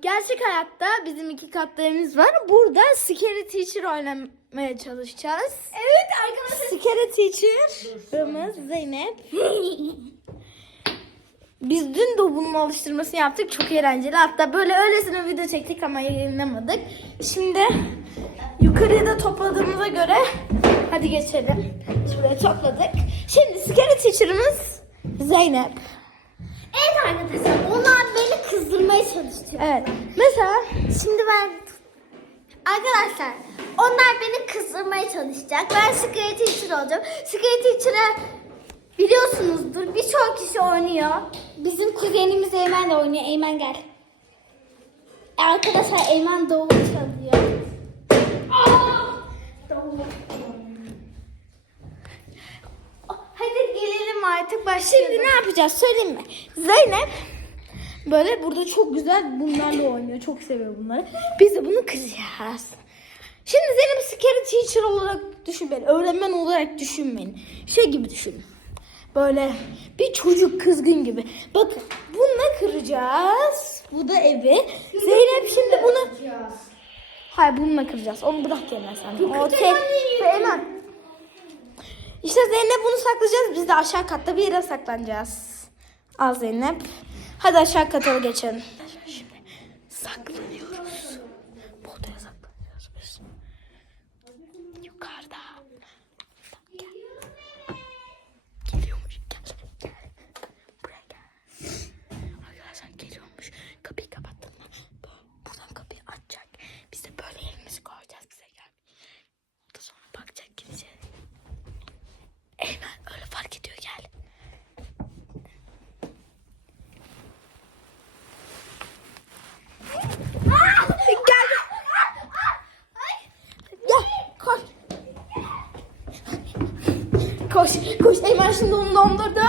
gerçek hayatta bizim iki katlı evimiz var. Burada Scary Teacher oynamaya çalışacağız. Evet arkadaşlar. Scary Teacher'ımız Zeynep. Biz dün de bunun alıştırmasını yaptık. Çok eğlenceli. Hatta böyle öylesine video çektik ama yayınlamadık. Şimdi yukarıya da topladığımıza göre hadi geçelim. Şuraya topladık. Şimdi Scary Teacher'ımız Zeynep. Evet arkadaşlar onlar beni kızdırmaya çalışıyor. Evet. Mesela Şimdi ben arkadaşlar onlar beni kızdırmaya çalışacak. Ben Secret Teacher olacağım. Secret Teacher'a biliyorsunuzdur birçok kişi oynuyor. Bizim kuzenimiz Eymen de oynuyor. Eymen gel. Arkadaşlar Eymen doğu çalıyor. Davul. Hadi gelelim artık başlayalım. Şimdi ne yapacağız söyleyeyim mi? Zeynep böyle burada çok güzel bunlarla oynuyor. Çok seviyor bunları. Biz de bunu kıracağız. Şimdi Zeynep scary teacher olarak düşünmeyin. Öğretmen olarak düşünmeyin. Şey gibi düşünün. Böyle bir çocuk kızgın gibi. Bakın bununla kıracağız. Bu da evi. Zeynep şimdi bunu... Hayır bununla kıracağız. Onu bırak yerine sen. O tek... Eymen. İşte Zeynep bunu saklayacağız. Biz de aşağı katta bir yere saklanacağız. Al Zeynep. Hadi aşağı kata geçelim. Şimdi saklanıyoruz. Bu odaya saklanıyoruz biz. Yukarıda. Gel. Geliyormuş. Gel. Gel. Buraya gel. Arkadaşlar geliyormuş. Kapıyı kapattın mı? Bu- Buradan kapıyı açacak. Biz de böyle elimizi koyacağız bize gel. Ondan sonra bakacak gideceğiz. Eymen öyle fark ediyor gel. Gel. Gel koş. Koş Eymen şimdi onu dondurdu.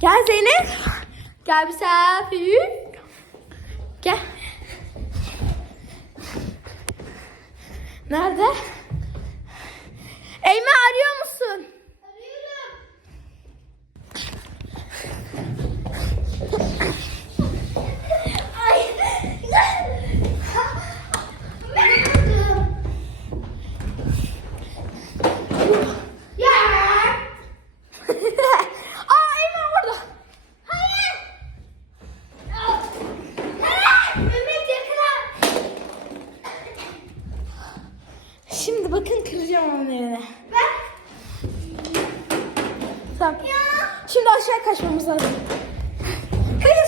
Gel Zeynep. Gel misafir. Gel. Nerede? Eymen arıyor musun? Aa Eymen burada. Şimdi bakın kıracağım onun yerine. Tamam. Şimdi aşağı kaçmamız lazım. Hayır.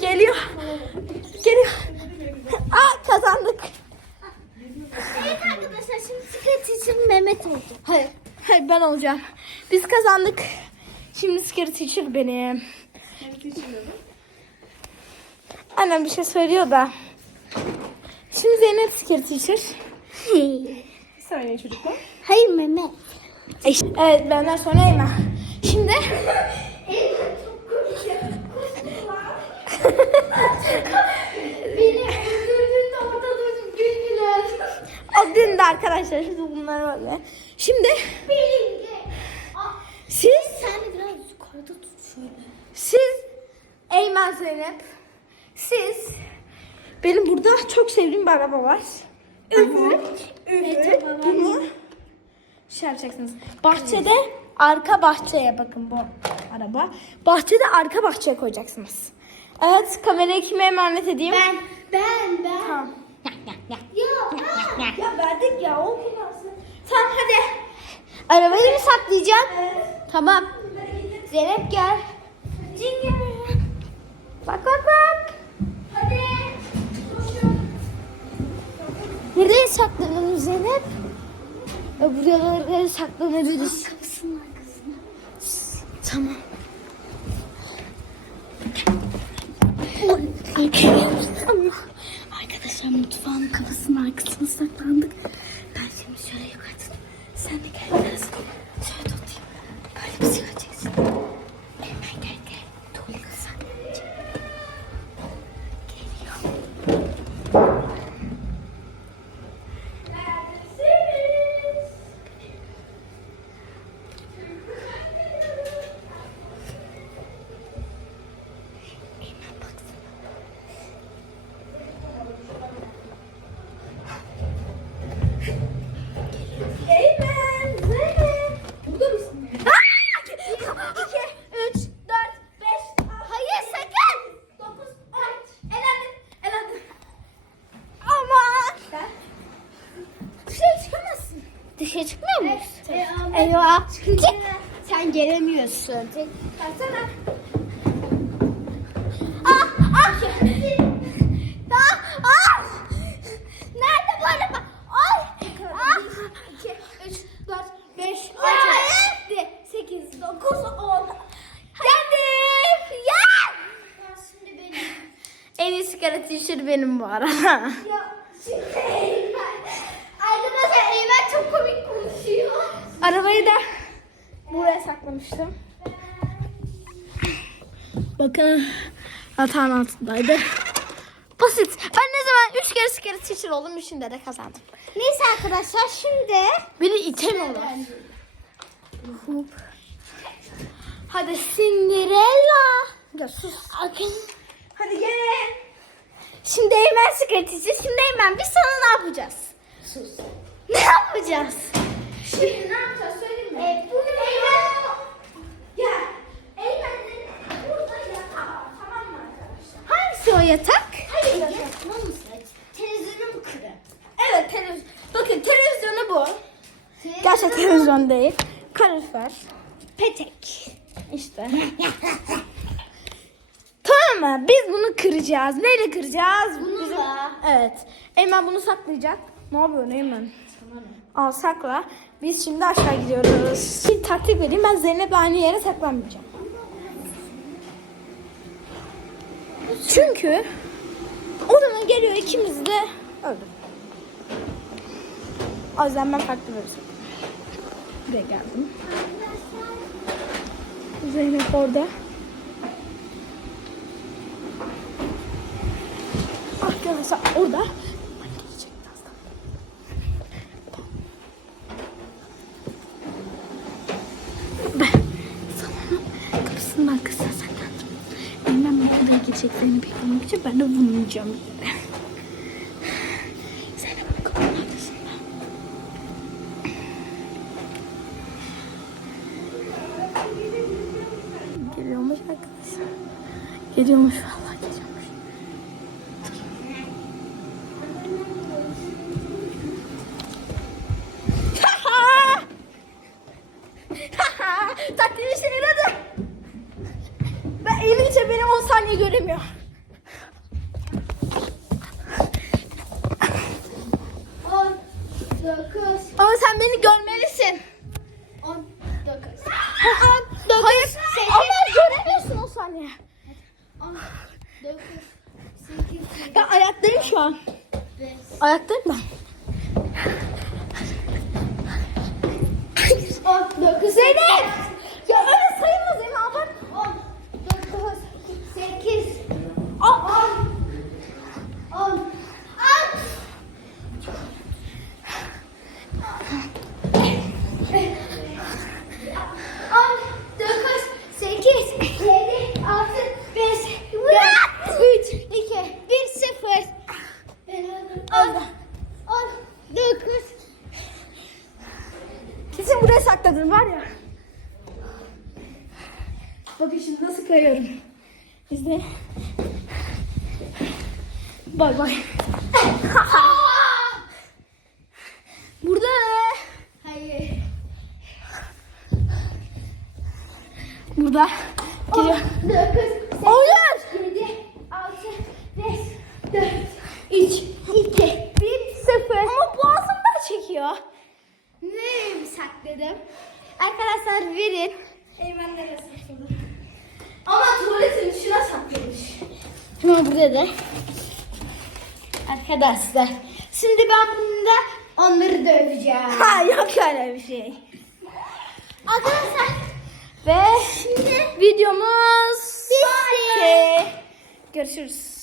Geliyor. Geliyor. Aa kazandık. Evet arkadaşlar şimdi Secret Teacher Mehmet oldu. Hayır. Hayır ben olacağım. Biz kazandık. Şimdi scary teacher benim. Annem bir şey söylüyor da. Şimdi Zeynep scary teacher. Bir saniye çocuklar. Hayır Mehmet. Evet benden sonra Eymen. Şimdi Beni öldürdüğünde orada durdum güldüler. o dün de arkadaşlar şimdi bunlar böyle. Şimdi Benim de. Ah, siz Sen de biraz yukarıda tut şöyle. siz Eymen Zeynep. Siz benim burada çok sevdiğim bir araba var. Evet. Evet. Bunu şey yapacaksınız. Bahçede arka bahçeye bakın bu araba. Bahçede arka bahçeye koyacaksınız. Evet kamerayı kime emanet edeyim? Ben, ben, ben. Tamam. Ya, ben. Ya verdik ya o kullansın. Tamam hadi. Arabayı mı saklayacağım? Tamam. Zeynep gel. Cin Bak bak bak. Hadi. Nereye saklanalım Zeynep? Buralara saklanabiliriz. Kapısının arkasına. Tamam. Arkadaşlar mutfağın kapısının arkasına saklandık. Ben şimdi şöyle yukarıdan. Sen de gel biraz. Şöyle tutayım. Böyle bir şey göreceksin. Hemen gel gel. Tuvalete saklanacağım. Geliyor. Ya. Çık. Sen gelemiyorsun. Baksana. Ah, ah. Ah, ah. Nerede bu araba? Ay. Ah. 2, 3, 4, 5, 6, Ay. 7, 8, 9, 10. Geldim. Ya. Şimdi benim. En iyi sigara teacher benim bu arada. Ya şimdi Eymen. Arkadaşlar Eymen çok komik konuşuyor. Arabayı da buraya saklamıştım. Bakın yatağın altındaydı. Basit. Ben ne zaman 3 kere sigara teacher oldum, üçünde de kazandım. Neyse arkadaşlar şimdi Beni itemiyorlar. Hop. Hadi Cinderella. Ya sus. Hadi gel. Şimdi Eymen sıkıntı Şimdi Eymen biz sana ne yapacağız? Sus. Ne yapacağız? Şimdi ne yapacağız söyleyeyim mi? E, bunu Eymen... Gel. Eymen'in burada yatağı. Tamam mı arkadaşlar? Hangisi o yatak? Hayır yatağını mı seç? Televizyonu mu kırı? Evet televizyon. Bakın televizyonu bu. Gerçek televizyon değil. Kalorifer. Petek. İşte. tamam mı? Biz bunu kıracağız. Neyle kıracağız? Bununla. Evet. Eymen bunu saklayacak. Ne yapıyorsun Eymen? Al sakla. Biz şimdi aşağı gidiyoruz. Bir taktik vereyim. Ben Zeynep'le aynı yere saklanmayacağım. Çünkü o zaman geliyor ikimiz de öldür. O yüzden ben farklı bir. Buraya geldim. Zeynep orada. Arkadaşlar orada. Ay, gelecek birazdan. Ben salonun kapısının arkasına saklandım. Emrem ne kadar geleceklerini beklemek için ben de kapının arkasında. Geliyormuş arkadaşlar. Geliyormuş vallahi geliyormuş. Taktiğim işe yaradı. Ben eğilince benim 10 saniye göremiyor. On, dokuz, Ama sen beni görmelisin. on, dokuz. Hayır. Ama göremiyorsun 10 saniye. On, dokuz, sekiz, Ben ayaktayım şu an. Ayaktayım ben. on, dokuz, Zeynep! Ya öyle sayılmaz Zeynep abart. on, dokuz, sekiz, Al. on, on. On, dokuz, sekiz, yedi, altı, beş, dört, üç, iki, bir, sıfır. On, on, dokuz. Kesin buraya sakladın var ya. Bakın şimdi nasıl kayıyorum. İzle. Bay bay. Burada. Hayır. Burada. Geliyor. Dokuz, sekiz, Hayır. yedi, altı, beş, dört, üç, iki, bir, sıfır. Ama boğazımdan çekiyor. Sakladım? Arkadaşlar verin. Eymen nereye sakladı? Ama tuvaletin içine saklamış. Ama burada da. Arkadaşlar. Şimdi ben bunda onları döveceğim. Ha yok öyle bir şey. Arkadaşlar. Ve Şimdi videomuz bitti. Görüşürüz.